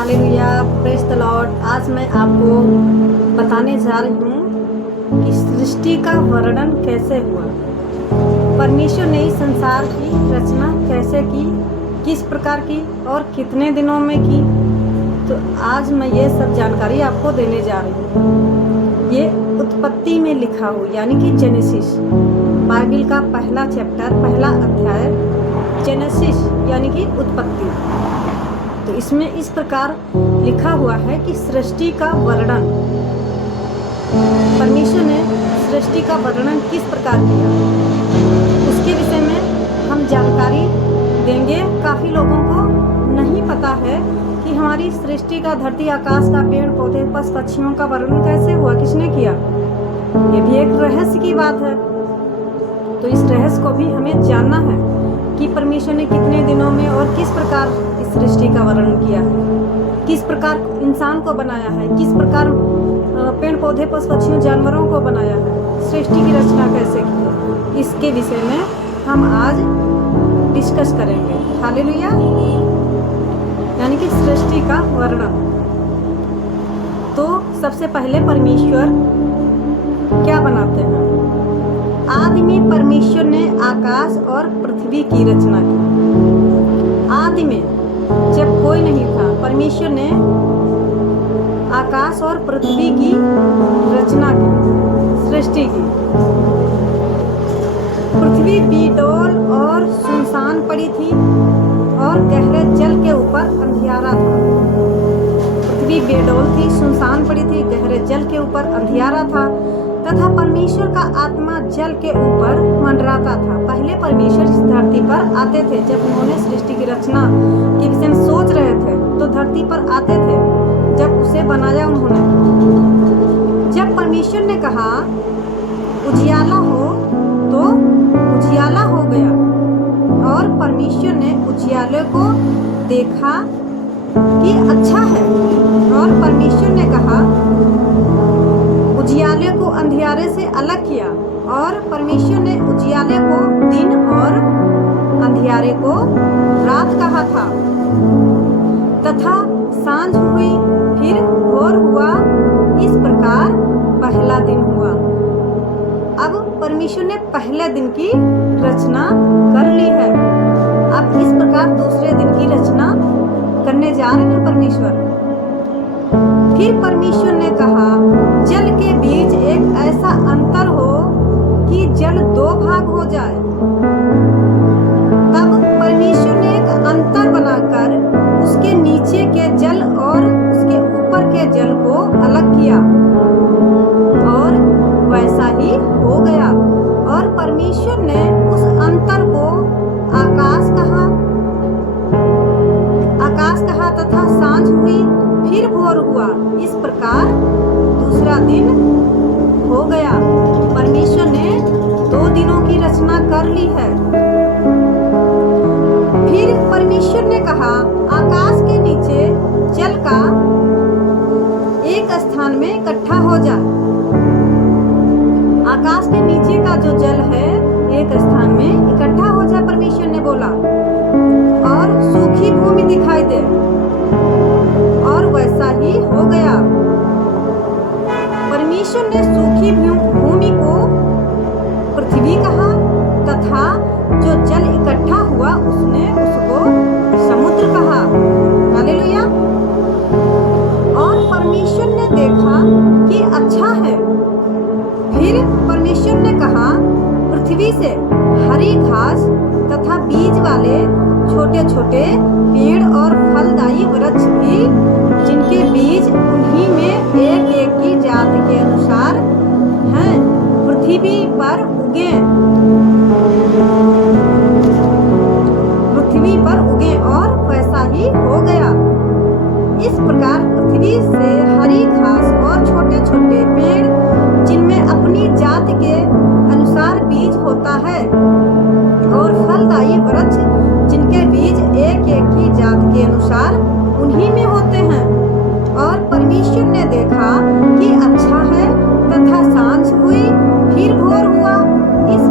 Hallelujah, praise the Lord. आज मैं आपको बताने जा रही हूँ कि सृष्टि का वर्णन कैसे हुआ। परमेश्वर ने इस संसार की रचना कैसे की, किस प्रकार की और कितने दिनों में की। तो आज मैं ये सब जानकारी आपको देने जा रही हूँ। ये उत्पत्ति में लिखा हो यानी कि जेनेसिस, बाइबल का पहला चैप्टर, पहला अध्याय जेनेसिस यानी कि उत्पत्ति। तो इसमें इस प्रकार लिखा हुआ है कि सृष्टि का वर्णन, परमेश्वर ने सृष्टि का वर्णन किस प्रकार किया, उसके विषय में हम जानकारी देंगे। काफ़ी लोगों को नहीं पता है कि हमारी सृष्टि का, धरती आकाश का, पेड़ पौधे पशु पक्षियों का वर्णन कैसे हुआ, किसने किया। ये भी एक रहस्य की बात है। तो इस रहस्य को भी हमें जानना है कि परमेश्वर ने कितने दिनों में और किस प्रकार इस सृष्टि का वर्णन किया है, किस प्रकार इंसान को बनाया है, किस प्रकार पेड़ पौधे पशु पक्षियों जानवरों को बनाया है, सृष्टि की रचना कैसे की है। इसके विषय में हम आज डिस्कस करेंगे। हालेलुया, यानी कि सृष्टि का वर्णन। तो सबसे पहले परमेश्वर क्या बनाते हैं। आदि में परमेश्वर ने आकाश और पृथ्वी की रचना की। आदि में जब कोई नहीं था, परमेश्वर ने आकाश और पृथ्वी की रचना की, सृष्टि की। पृथ्वी बेडौल और सुनसान पड़ी थी और गहरे जल के ऊपर अंधियारा था। पृथ्वी बेडौल थी, सुनसान पड़ी थी, गहरे जल के ऊपर अंधियारा था तथा परमेश्वर का आत्मा जल के ऊपर मंडराता था। पहले परमेश्वर इस धरती पर आते थे। जब उन्होंने सृष्टि की रचना के विषय में सोच रहे थे तो धरती पर आते थे, जब उसे बनाया उन्होंने। जब परमेश्वर ने कहा उजियाला हो तो उजियाला हो गया, और परमेश्वर ने उजियाले को देखा कि अच्छा है, और परमेश्वर ने कहा उजियाले को अंधियारे से अलग किया, और परमेश्वर ने उजियाले को दिन और अंधियारे को रात कहा था। तथा सांझ हुई, फिर भोर हुआ, इस प्रकार पहला दिन हुआ। अब परमेश्वर ने पहले दिन की रचना कर ली है। अब इस प्रकार दूसरे दिन की रचना करने जा रहे हैं परमेश्वर। फिर परमेश्वर ने कहा जल के बीच एक ऐसा अंतर हो कि जल दो भाग हो जाए। तब परमेश्वर ने एक अंतर बनाकर उसके नीचे के जल और उसके ऊपर के जल को अलग किया, और वैसा ही हो गया। और परमेश्वर ने उस अंतर को आकाश कहा तथा सांझ हुई, फिर भोर हुआ। इस प्रकार दूसरा दिन हो गया। परमेश्वर ने 2 दिनों की रचना कर ली है। फिर परमेश्वर ने कहा आकाश के नीचे जल का एक स्थान में इकट्ठा हो जाए। आकाश के नीचे का जो जल है एक स्थान में इकट्ठा हो जाए, परमेश्वर ने बोला, और सूखी भूमि दिखाई दे, और वैसा ही हो गया। परमेश्वर ने सूखी भूमि को पृथ्वी कहा तथा जो जल इकट्ठा हुआ उसने उसको समुद्र कहा। हालेलुया। और परमेश्वर ने देखा कि अच्छा है। फिर परमेश्वर ने कहा पृथ्वी से हरी घास तथा बीज वाले छोटे छोटे पेड़ और फलदायी वृक्ष भी, जिनके बीज उन्हीं में एक एक की जाति के अनुसार हैं, पृथ्वी पर उगे, और वैसा ही हो गया। इस प्रकार पृथ्वी से हरी घास और छोटे छोटे पेड़, जिनमें अपनी जाति के अनुसार बीज होता है, और फलदायी वृक्ष, जिनके बीज एक एक की जाति के अनुसार उन्हीं में होते हैं। और परमेश्वर ने देखा कि अच्छा है, तथा सांझ हुई, फिर भोर हुआ। इस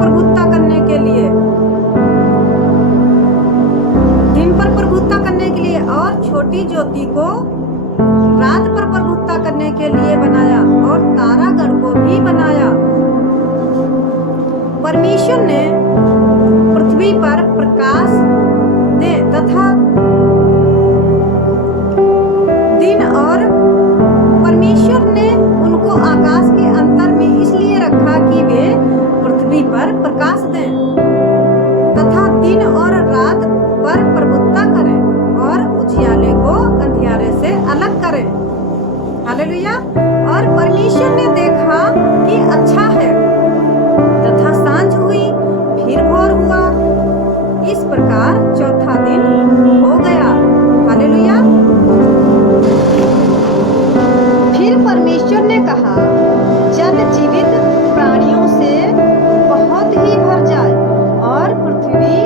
प्रभुत्व करने के लिए, दिन पर प्रभुत्व करने के लिए, और छोटी ज्योति को रात पर प्रभुत्व करने के लिए बनाया, और तारागण को भी बनाया। परमेश्वर ने पृथ्वी पर प्रकाश दे तथा दिन, और परमेश्वर ने उनको आकाश के अंतर में इसलिए रखा कि वे पृथ्वी पर प्रकाश दें तथा दिन और रात पर प्रभुत्व करें और उजियाले को अंधियारे से अलग करें। हालेलुया। और परमेश्वर ने देखा कि अच्छा है, तथा सांझ हुई, फिर भोर हुआ। इस प्रकार चौथा दिन हो गया। हालेलुया। फिर परमेश्वर ने कहा, जल जीवित प्राणियों से बहुत ही भर जाए और पृथ्वी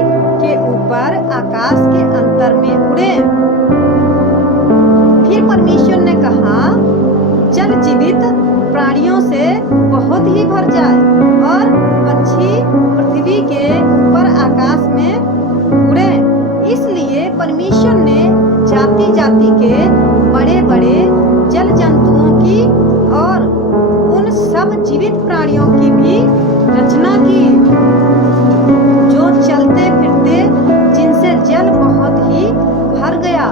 के ऊपर आकाश के अंतर में उड़े। फिर परमेश्वर ने कहा, जल जीवित प्राणियों से बहुत ही भर जाए और पक्षी पृथ्वी के ऊपर आकाश में उड़े। इसलिए परमेश्वर ने जाति जाति के बड़े बड़े जल जंतुओं की और उन सब जीवित प्राणियों की भी रचना की, जो चलते फिरते, जिनसे जल बहुत ही भर गया,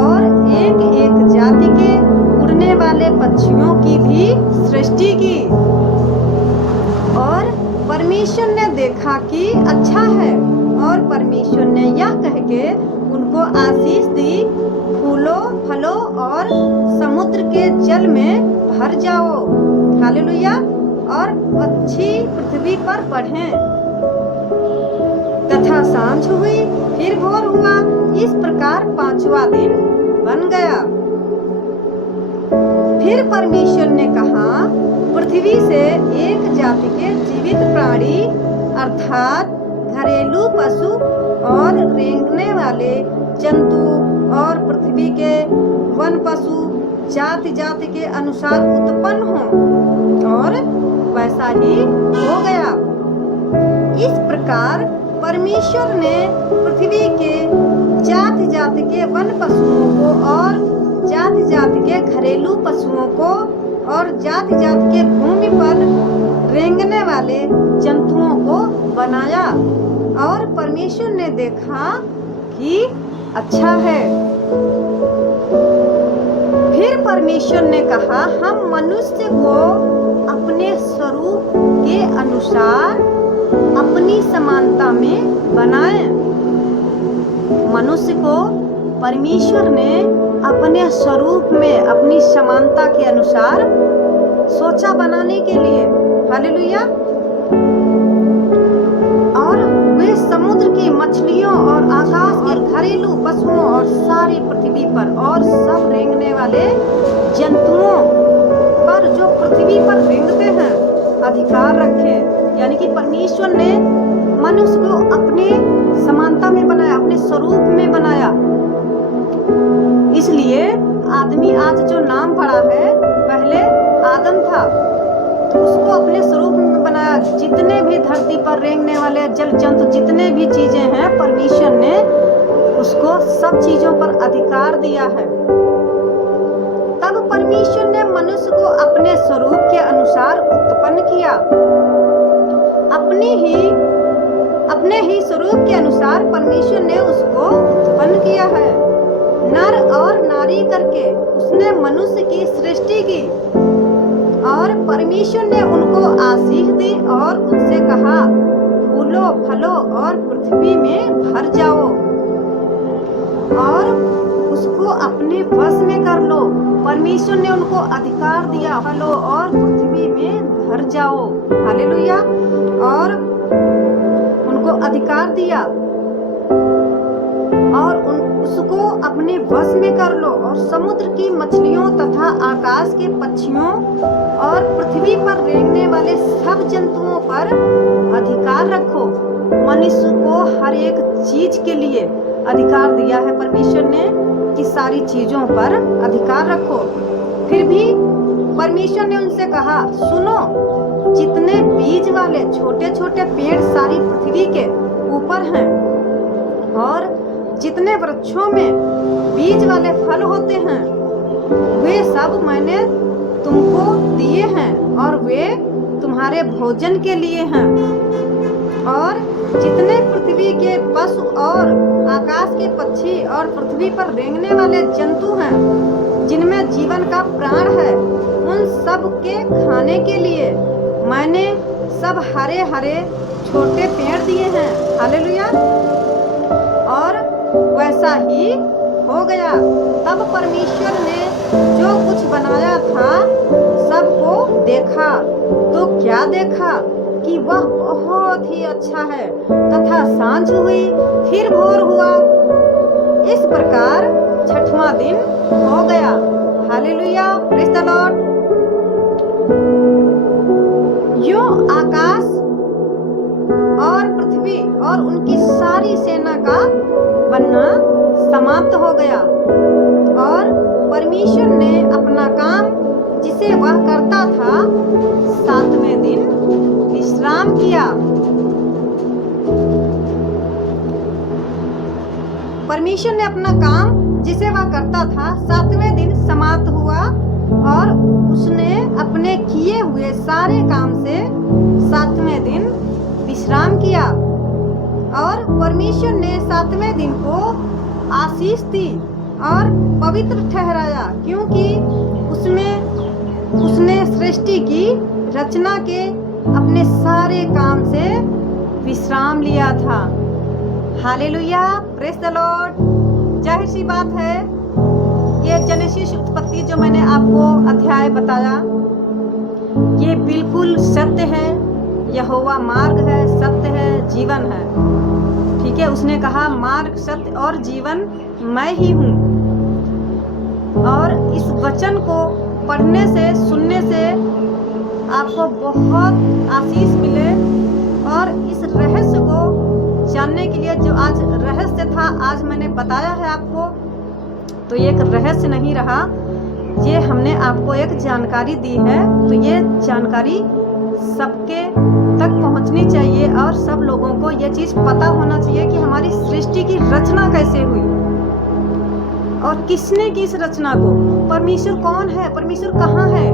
और एक एक जाति के उड़ने वाले पक्षियों की भी सृष्टि की। और परमेश्वर ने देखा कि अच्छा है, और परमेश्वर ने यह कह के उनको आशीष दी, फूलो फलो और समुद्र के जल में भर जाओ। हालेलुया। और पक्षी पृथ्वी पर बढ़ें। तथा सांझ हुई, फिर भोर हुआ। इस प्रकार पांचवा दिन बन गया। फिर परमेश्वर ने कहा, पृथ्वी से एक जाति के जीवित प्राणी अर्थात घरेलू पशु और रेंगने वाले जंतु और पृथ्वी के वन पशु जाति जाति के अनुसार उत्पन्न हो, और वैसा ही हो गया। इस प्रकार परमेश्वर ने पृथ्वी के जाति जाति के वन पशुओं को और जाति जाति के घरेलू पशुओं को और जाति जाति के भूमि पर रेंगने वाले जंतुओं को बनाया। और परमेश्वर ने देखा कि अच्छा है। फिर परमेश्वर ने कहा, हम मनुष्य को अपने स्वरूप के अनुसार अपनी समानता में बनाएं। मनुष्य को परमेश्वर ने अपने स्वरूप में अपनी समानता के अनुसार सोचा बनाने के लिए। हालेलुया। और वे समुद्र की मछलियों और आकाश के घरेलू पशुओं और सारी पृथ्वी पर और सब रेंगने वाले जंतुओं पर जो पृथ्वी पर रेंगते हैं अधिकार रखे। यानी कि परमेश्वर ने मनुष्य को अपने समानता में बनाया, अपने स्वरूप में बनाया। इसलिए आदमी आज जो नाम पड़ा है, पहले आदम था, उसको अपने स्वरूप में बनाया। जितने भी धरती पर रेंगने वाले जल जंतु, जितने भी चीजें हैं, परमेश्वर ने उसको सब चीजों पर अधिकार दिया है। तब परमेश्वर ने मनुष्य को अपने स्वरूप के अनुसार उत्पन्न किया। अपने ही स्वरूप के अनुसार परमेश्वर ने उसको उत्पन्न किया है। नर और नारी करके उसने मनुष्य की सृष्टि की। और परमेश्वर ने उनको आशीष दी और उनसे कहा, फूलो फलो और पृथ्वी में भर जाओ और उसको अपने वश में कर लो। परमेश्वर ने उनको अधिकार दिया, फलो और पृथ्वी में भर जाओ। हालेलुया। और उनको अधिकार दिया और उसको अपने वश में कर लो, और समुद्र की मछलियों तथा आकाश के पक्षियों और पृथ्वी पर रेंगने वाले सब जंतुओं पर अधिकार रखो। मनुष्य को हर एक चीज के लिए अधिकार दिया है परमेश्वर ने कि सारी चीजों पर अधिकार रखो। फिर भी परमेश्वर ने उनसे कहा, सुनो, जितने बीज वाले छोटे छोटे पेड़ सारी पृथ्वी के ऊपर हैं, और जितने वृक्षों में बीज वाले फल होते हैं, वे सब मैंने तुमको दिए हैं और वे तुम्हारे भोजन के लिए हैं। और जितने पृथ्वी के पशु और आकाश के पक्षी और पृथ्वी पर रेंगने वाले जंतु हैं, जिनमें जीवन का प्राण है, उन सब के खाने के लिए मैंने सब हरे हरे छोटे पेड़ दिए हैं। हालेलुया। और वैसा ही हो गया। तब परमेश्वर ने जो कुछ बनाया था सबको देखा, तो क्या देखा कि वह बहुत ही अच्छा है। तथा सांझ हुई, फिर भोर हुआ। इस प्रकार छठवां दिन हो गया। Hallelujah, praise the Lord. यूं आकाश और पृथ्वी और उनकी सारी सेना का बनना समाप्त हो गया, और परमेश्वर ने अपना काम जिसे वह करता था 7वें दिन विश्राम किया। परमेश्वर ने अपना काम जिसे वह करता था 7वें दिन समाप्त हुआ, और उसने अपने किए हुए सारे काम से 7वें दिन विश्राम किया। और परमेश्वर ने 7वें दिन को आशीष दी और पवित्र ठहराया, क्योंकि उसने सृष्टि की रचना के अपने सारे काम से विश्राम लिया था। Hallelujah, praise the Lord. जाहिर सी बात है, ये जेनेसिस उत्पत्ति जो मैंने आपको अध्याय बताया, ये बिल्कुल सत्य है। यहोवा मार्ग है, सत्य है, जीवन है। ठीक है, उसने कहा मार्ग, सत्य और जीवन मैं ही हूँ। और इस वचन को पढ़ने से, सुनने से आपको बहुत आशीष मिले। और इस रहस्य को जानने के लिए, जो आज रहस्य था, आज मैंने बताया है आपको, तो ये एक रहस्य नहीं रहा, ये हमने आपको एक जानकारी दी है। तो ये जानकारी सबके तक पहुंचनी चाहिए, और सब लोगों को ये चीज़ पता होना चाहिए कि हमारी सृष्टि की रचना कैसे हुई और किसने की इस रचना को। परमेश्वर कौन है, परमेश्वर कहाँ है?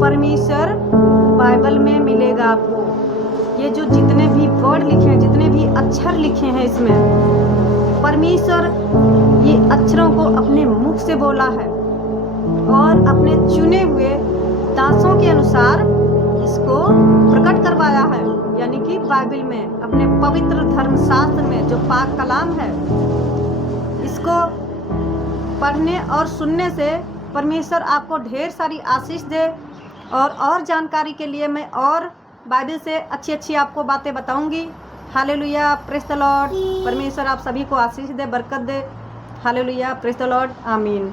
परमेश्वर बाइबल में मिलेगा आपको। ये जो जितने भी वर्ड लिखे हैं, जितने भी अक्षर लिखे हैं, इसमें परमेश्वर ये अक्षरों को अपने मुख से बोला है और अपने चुने हुए दासों के अनुसार इसको प्रकट करवाया है। यानी कि बाइबल में, अपने पवित्र धर्मशास्त्र में जो पाक कलाम है, इसको पढ़ने और सुनने से परमेश्वर आपको ढेर सारी आशीष दे। और जानकारी के लिए मैं और बाइबल से अच्छी अच्छी आपको बातें बताऊंगी। Hallelujah, praise the Lord. परमेश्वर आप सभी को आशीष दे, बरकत दे। हालेलुया, प्रेज़ द लॉर्ड, आमीन।